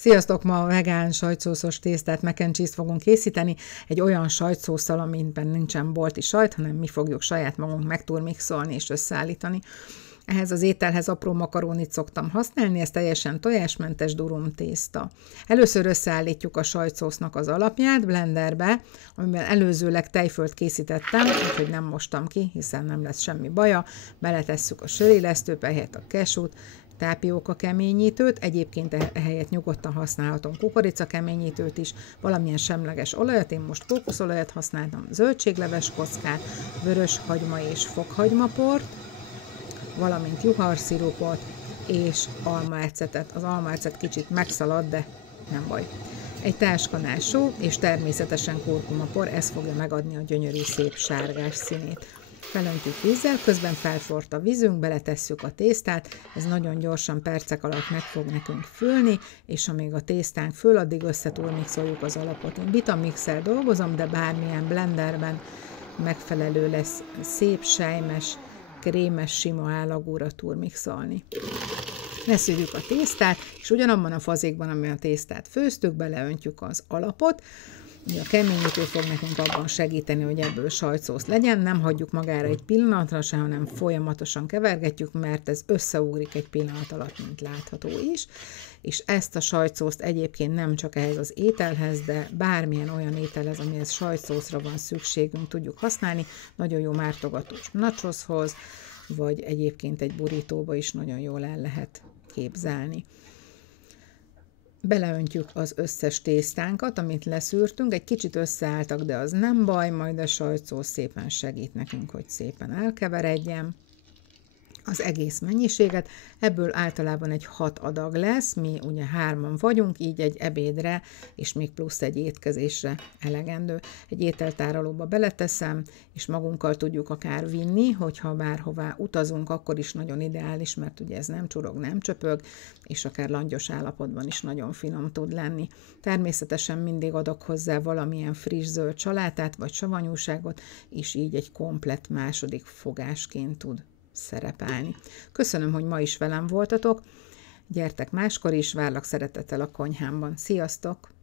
Sziasztok! Ma vegán sajtszószos tésztát, mac and cheese fogunk készíteni. Egy olyan sajtszósszal, amiben nincsen bolti sajt, hanem mi fogjuk saját magunk megturmixolni és összeállítani. Ehhez az ételhez apró makarónit szoktam használni, ez teljesen tojásmentes durum tészta. Először összeállítjuk a sajtszósznak az alapját blenderbe, amiben előzőleg tejfölt készítettem, úgyhogy nem mostam ki, hiszen nem lesz semmi baja. Beletesszük a sörélesztőt, ehelyett a cashew-t, tápióka keményítőt, egyébként ehelyett nyugodtan használhatom kukorica keményítőt is, valamilyen semleges olajat, én most kókuszolajat használtam, zöldségleves kockát, vörös hagyma és fokhagymaport, valamint juharszirupot és almaecetet. Az almaecet kicsit megszalad, de nem baj. Egy társkanál só és természetesen kurkumapor, ez fogja megadni a gyönyörű szép sárgás színét. Felöntjük vízzel, közben felforrt a vízünk, beletesszük a tésztát, ez nagyon gyorsan percek alatt meg fog nekünk fülni, és amíg a tésztánk fül, addig összeturmixoljuk az alapot. Én Vitamixel dolgozom, de bármilyen blenderben megfelelő lesz szép, sejmes, krémes, sima állagúra turmixolni. Leszűrjük a tésztát, és ugyanabban a fazékban, ami a tésztát főztük, beleöntjük az alapot. A keményítő fog nekünk abban segíteni, hogy ebből sajtszósz legyen, nem hagyjuk magára egy pillanatra se, hanem folyamatosan kevergetjük, mert ez összeugrik egy pillanat alatt, mint látható is. És ezt a sajtszószt egyébként nem csak ehhez az ételhez, de bármilyen olyan ételhez, amihez sajtszószra van szükségünk, tudjuk használni. Nagyon jó mártogatós nachoshoz, vagy egyébként egy burítóba is nagyon jól el lehet képzelni. Beleöntjük az összes tésztánkat, amit leszűrtünk, egy kicsit összeálltak, de az nem baj, majd a sajtszósz szépen segít nekünk, hogy szépen elkeveredjen az egész mennyiséget. Ebből általában egy 6 adag lesz, mi ugye 3-an vagyunk, így egy ebédre, és még plusz egy étkezésre elegendő. Egy ételtárolóba beleteszem, és magunkkal tudjuk akár vinni, hogyha bárhová utazunk, akkor is nagyon ideális, mert ugye ez nem csurog, nem csöpög, és akár langyos állapotban is nagyon finom tud lenni. Természetesen mindig adok hozzá valamilyen friss zöld salátát, vagy savanyúságot, és így egy komplett második fogásként tud szerepelni. Köszönöm, hogy ma is velem voltatok. Gyertek máskor is, várlak szeretettel a konyhámban. Sziasztok!